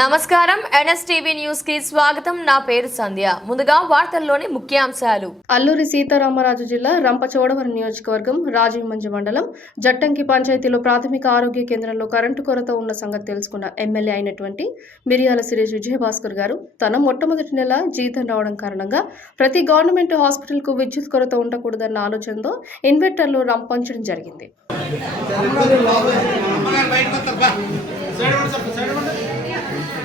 నమస్కారం. ఎన్ఎస్టీవీ న్యూస్కి స్వాగతం. నా పేరు సంధ్య. ముందుగా వార్తల్లోని ముఖ్యాంశాలు. అల్లూరి సీతారామరాజు జిల్లా రంపచోడవరం నియోజకవర్గం రాజీవ్మంజ మండలం జట్టంకి పంచాయతీలో ప్రాథమిక ఆరోగ్య కేంద్రంలో కరెంటు కొరత ఉన్న సంగతి తెలుసుకున్న ఎమ్మెల్యే అయినటువంటి మిరియాల శిరీష్ విజయభాస్కర్ గారు తన మొట్టమొదటి నెల జీతం రావడం కారణంగా ప్రతి గవర్నమెంట్ హాస్పిటల్కు విద్యుత్ కొరత ఉండకూడదన్న ఆలోచనతో ఇన్వర్టర్లు రంపంచడం జరిగింది.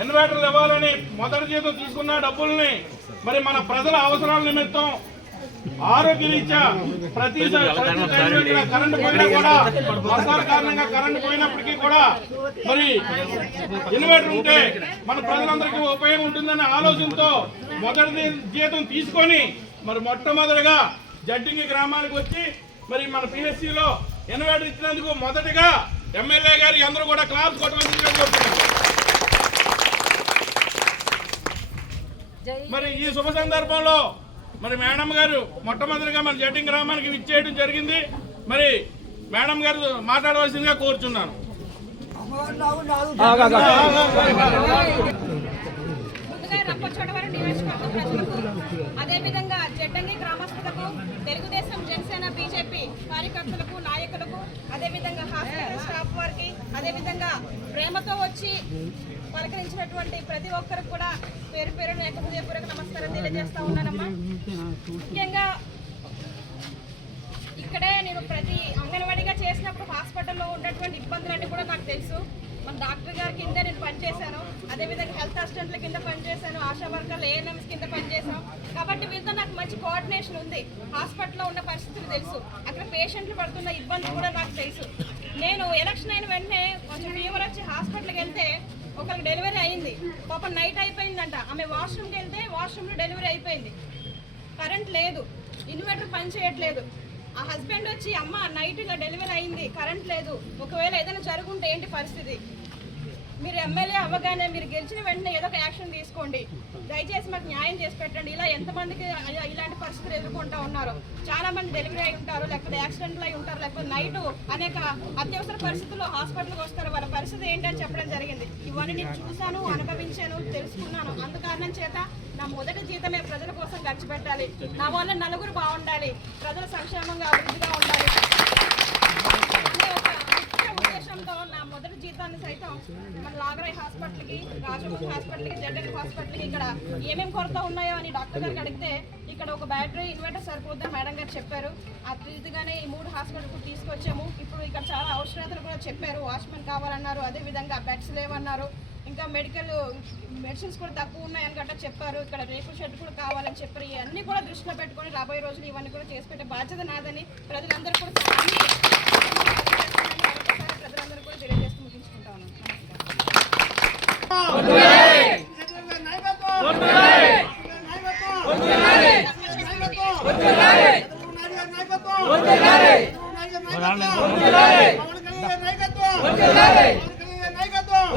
ఇన్వర్టర్లు ఇవ్వాలని మొదటి జీతం తీసుకున్న డబ్బుల్ని మరి మన ప్రజల అవసరాల నిమిత్తం ఆరోగ్యరీత్యా ప్రతి ప్రతి కరెంటు పోయినా కూడా వర్షాల కారణంగా కరెంటు పోయినప్పటికీ కూడా మరి ఇన్వర్టర్ ఉంటే మన ప్రజలందరికీ ఉపయోగం ఉంటుందనే ఆలోచనతో మొదటి జీతం తీసుకొని మరి మొట్టమొదటిగా జడ్డింగి గ్రామానికి వచ్చి మరి మన పిహెచ్సిలో ఇన్వర్టర్ ఇచ్చినందుకు మొదటిగా ఎమ్మెల్యే గారు అందరూ కూడా క్లాస్ కొట్టవలసిందిగా మరి ఈ శుభ సందర్భంలో మరి మేడం గారు మొట్టమొదటిగా మన జడ్డింగ్ గ్రామానికి విచ్చేయడం జరిగింది. మరి మేడం గారు మాట్లాడవలసిందిగా కోరుచున్నాను. అదేవిధంగా జడ్డంగి గ్రామస్తులకు తెలుగుదేశం కార్యకర్తలకు నాయకులకు అదేవిధంగా హాస్పిటల్ స్టాఫ్ వారికి అదేవిధంగా ప్రేమతో వచ్చి పలకరించినటువంటి ప్రతి ఒక్కరికి కూడా పేరు పేరు యొక్క హృదయపూర్వక నమస్కారం తెలియజేస్తా ఉన్నానమ్మా. ముఖ్యంగా ఇక్కడే నేను ప్రతి అంగన్వాడీగా చేసినప్పుడు హాస్పిటల్లో ఉన్నటువంటి ఇబ్బందులన్నీ కూడా నాకు తెలుసు. మన డాక్టర్ గారి కింద పనిచేశాను అదేవిధంగా హెల్త్ అసిస్టెంట్ల కింద పనిచేశాను ఆశా వర్కర్లు ఏఎన్ఎంస్ కింద పనిచేశాం. కాబట్టి వీళ్ళతో నాకు మంచి కోఆర్డినేషన్ ఉంది. హాస్పిటల్లో ఉన్న పరిస్థితులు తెలుసు. అక్కడ పేషెంట్లు పడుతున్న ఇబ్బంది కూడా నాకు తెలుసు. నేను ఎలక్షన్ అయిన వెంటనే కొంచెం ఫీవర్ వచ్చి హాస్పిటల్కి వెళ్తే ఒకరికి డెలివరీ అయింది. పాపం నైట్ అయిపోయిందంట. ఆమె వాష్రూమ్కి వెళ్తే వాష్రూమ్లో డెలివరీ అయిపోయింది. కరెంట్ లేదు. ఇన్వర్టర్ పని చేయట్లేదు. ఆ హస్బెండ్ వచ్చి అమ్మ నైట్ ఇలా డెలివరీ అయింది. కరెంట్ లేదు. ఒకవేళ ఏదైనా జరుగుంటే ఏంటి పరిస్థితి? మీరు ఎమ్మెల్యే అవ్వగానే మీరు గెలిచిన వెంటనే ఏదో ఒక యాక్షన్ తీసుకోండి. దయచేసి మాకు న్యాయం చేసి పెట్టండి. ఇలా ఎంతమందికి ఇలాంటి పరిస్థితులు ఎదుర్కొంటా ఉన్నారు? చాలా మంది డెలివరీ అయి ఉంటారు లేకపోతే యాక్సిడెంట్లు అయి ఉంటారు లేకపోతే నైట్ అనేక అత్యవసర పరిస్థితుల్లో హాస్పిటల్కి వస్తారు. వాళ్ళ పరిస్థితి ఏంటని చెప్పడం జరిగింది. ఇవన్నీ నేను చూశాను అనుభవించాను తెలుసుకున్నాను. అందుకారణం చేత నా మొదటి జీతమే ప్రజల కోసం ఖర్చు పెట్టాలి. నా వల్ల నలుగురు బాగుండాలి. ప్రజల సంక్షేమంగా అభివృద్ధిగా ఉండాలి అనే ఒక ముఖ్య ఉద్దేశంతో నా మొదటి సైతం మన లాగరాయ్ హాస్పిటల్కి రాజమౌళి హాస్పిటల్కి జడ్డగర్ హాస్పిటల్కి ఇక్కడ ఏమేమి కొరత ఉన్నాయో అని డాక్టర్ గారికి అడిగితే ఇక్కడ ఒక బ్యాటరీ ఇన్వర్టర్ సరిపోద్దని మేడం గారు చెప్పారు. ఆ రీతిగానే ఈ మూడు హాస్పిటల్కు తీసుకొచ్చాము. ఇప్పుడు ఇక్కడ చాలా అవసరతలు కూడా చెప్పారు. వాచ్మెన్ కావాలన్నారు అదేవిధంగా బెడ్స్ లేవన్నారు. ఇంకా మెడికల్ మెడిసిన్స్ కూడా తక్కువ ఉన్నాయని గట్రా చెప్పారు. ఇక్కడ రేపు షెడ్ కూడా కావాలని చెప్పారు. ఇవన్నీ కూడా దృష్టిలో పెట్టుకొని రాబోయే రోజులు ఇవన్నీ కూడా చేసి పెట్టే బాధ్యత నాదని ప్రజలందరూ కూడా అన్ని మరొకసారి ప్రజలందరూ కూడా తెలియజేస్తూ ముగించుకుంటా ఉన్నాను నమస్కారం నాయకత్వం.